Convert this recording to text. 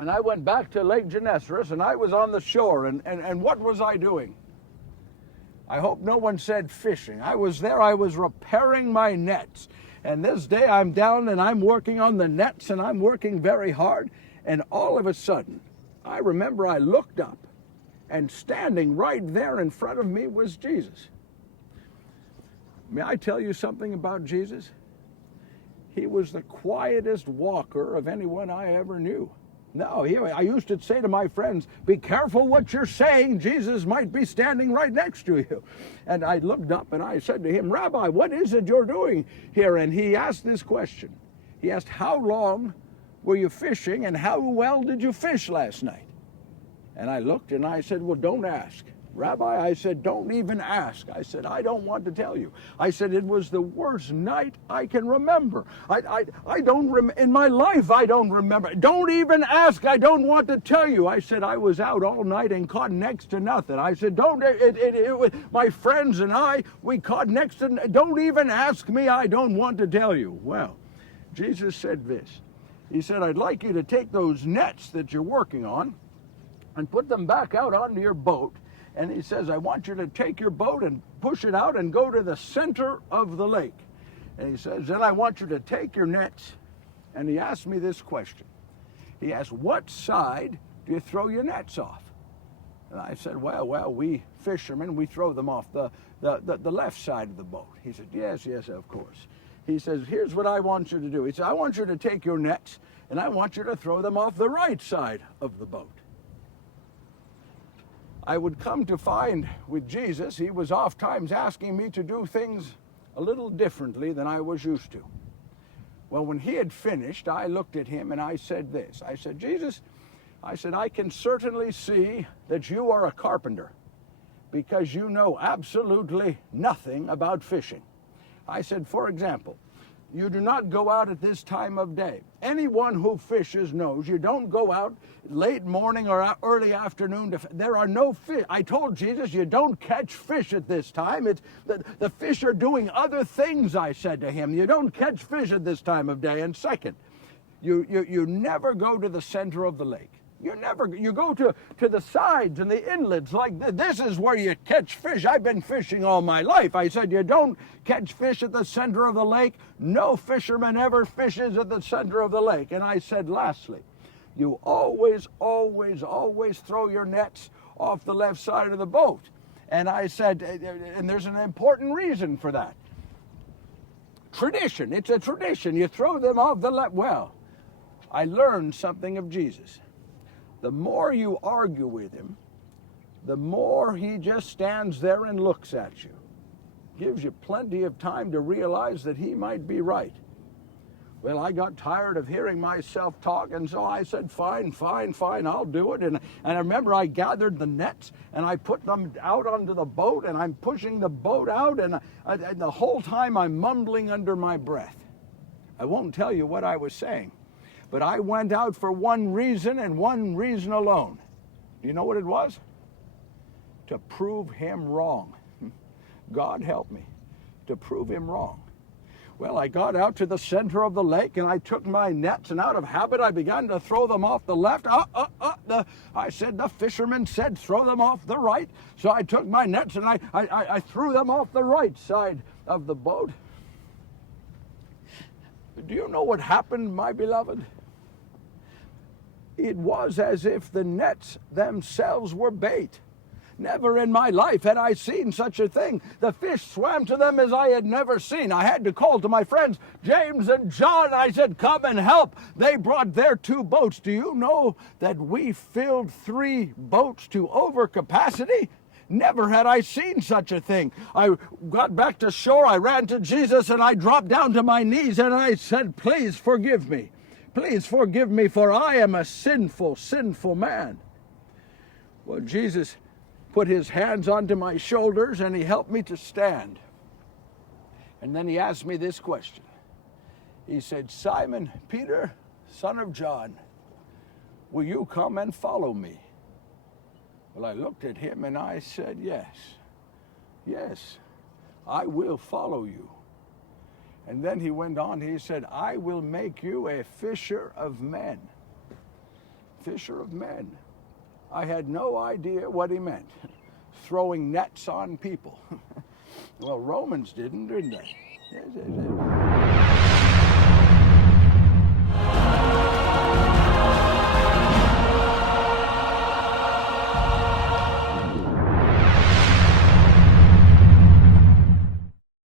And I went back to Lake Gennesaret, and I was on the shore, and what was I doing? I hope no one said fishing. I was there, I was repairing my nets. And this day I'm down and I'm working on the nets, and I'm working very hard. And all of a sudden, I remember I looked up, and standing right there in front of me was Jesus. May I tell you something about Jesus? He was the quietest walker of anyone I ever knew. No, I used to say to my friends, be careful what you're saying. Jesus might be standing right next to you. And I looked up and I said to him, Rabbi, what is it you're doing here? And he asked this question. He asked, how long were you fishing and how well did you fish last night? And I looked and I said, well, don't ask. Rabbi, I said, don't even ask. I said, I don't want to tell you. I said, it was the worst night I can remember. I don't in my life, I don't remember. Don't even ask. I don't want to tell you. I said, I was out all night and caught next to nothing. I said, my friends and I, we caught next to, don't even ask me. I don't want to tell you. Well, Jesus said this. He said, I'd like you to take those nets that you're working on and put them back out onto your boat. And he says, I want you to take your boat and push it out and go to the center of the lake. And he says, then I want you to take your nets. And he asked me this question. He asked, what side do you throw your nets off? And I said, well, we fishermen, we throw them off the left side of the boat. He said, yes, of course. He says, here's what I want you to do. He said, I want you to take your nets and I want you to throw them off the right side of the boat. I would come to find with Jesus, he was oft times asking me to do things a little differently than I was used to. Well, when he had finished, I looked at him and I said this. I said, Jesus, I said, I can certainly see that you are a carpenter because you know absolutely nothing about fishing. I said, for example, you do not go out at this time of day. Anyone who fishes knows you don't go out late morning or early afternoon. There are no fish. I told Jesus you don't catch fish at this time. It's the fish are doing other things, I said to him. You don't catch fish at this time of day. And second, you never go to the center of the lake. You go to the sides and the inlets like this. This is where you catch fish. I've been fishing all my life. I said, you don't catch fish at the center of the lake. No fisherman ever fishes at the center of the lake. And I said, lastly, you always throw your nets off the left side of the boat. And I said, and there's an important reason for that. Tradition. It's a tradition. You throw them off the left. Well, I learned something of Jesus. The more you argue with him, the more he just stands there and looks at you. Gives you plenty of time to realize that he might be right. Well, I got tired of hearing myself talk, and so I said, fine, I'll do it. And I remember I gathered the nets, and I put them out onto the boat, and I'm pushing the boat out, and the whole time I'm mumbling under my breath. I won't tell you what I was saying. But I went out for one reason and one reason alone. Do you know what it was? To prove him wrong. God help me. To prove him wrong. Well, I got out to the center of the lake and I took my nets, and out of habit I began to throw them off the left. I said, the fisherman said throw them off the right. So I took my nets and I threw them off the right side of the boat. Do you know what happened, my beloved? It was as if the nets themselves were bait. Never in my life had I seen such a thing. The fish swam to them as I had never seen. I had to call to my friends, James and John. I said, come and help. They brought their 2 boats. Do you know that we filled 3 boats to overcapacity? Never had I seen such a thing. I got back to shore. I ran to Jesus and I dropped down to my knees and I said, please forgive me. Please forgive me, for I am a sinful man. Well, Jesus put his hands onto my shoulders and he helped me to stand. And then he asked me this question. He said, Simon, Peter, son of John, will you come and follow me? Well, I looked at him and I said, yes, I will follow you. And then he went on, he said, I will make you a fisher of men. fisher of men. I had no idea what he meant. Throwing nets on people. Well, Romans didn't they? Yes, yes, yes.